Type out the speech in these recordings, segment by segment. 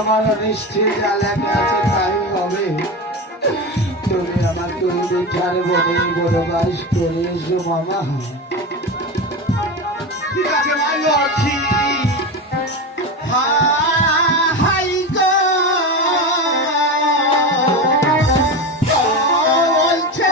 আমার অনিষ্টের জ্বালাটা আছে তাই হবে। তুমি আমাকে ওই মিঠার বনে বনবাস করে এসো মামা। ঠিক আছে মা লক্ষ্মী। হাই গো বলছে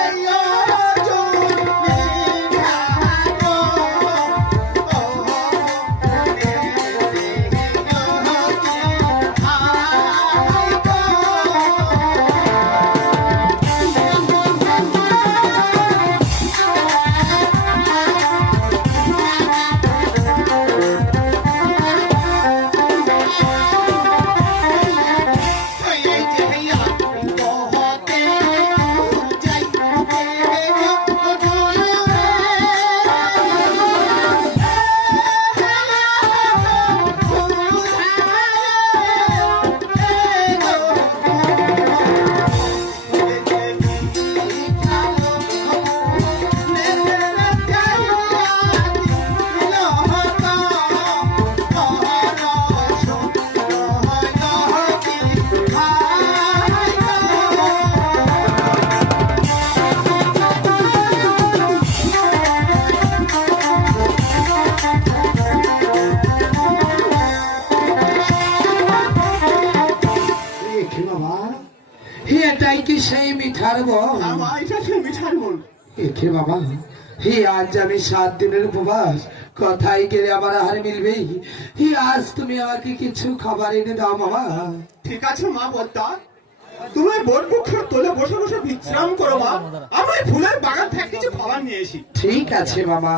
এটাই কি সেই মিঠার বল? একে বাবা, হে আজ আমি 7 দিনের উপবাস, কোথায় গেলে আমার আহার মিলবে? হে আজ তুমি আমাকে কিছু খাবার এনে দাও মামা। ঠিক আছে মা বদ্দা, তুমি বট বৃক্ষের তলে বসে বসে বিশ্রাম করো মা। আমি ফুলের বাগান থেকে কিছু খাবার নিয়ে এসি। ঠিক আছে মামা।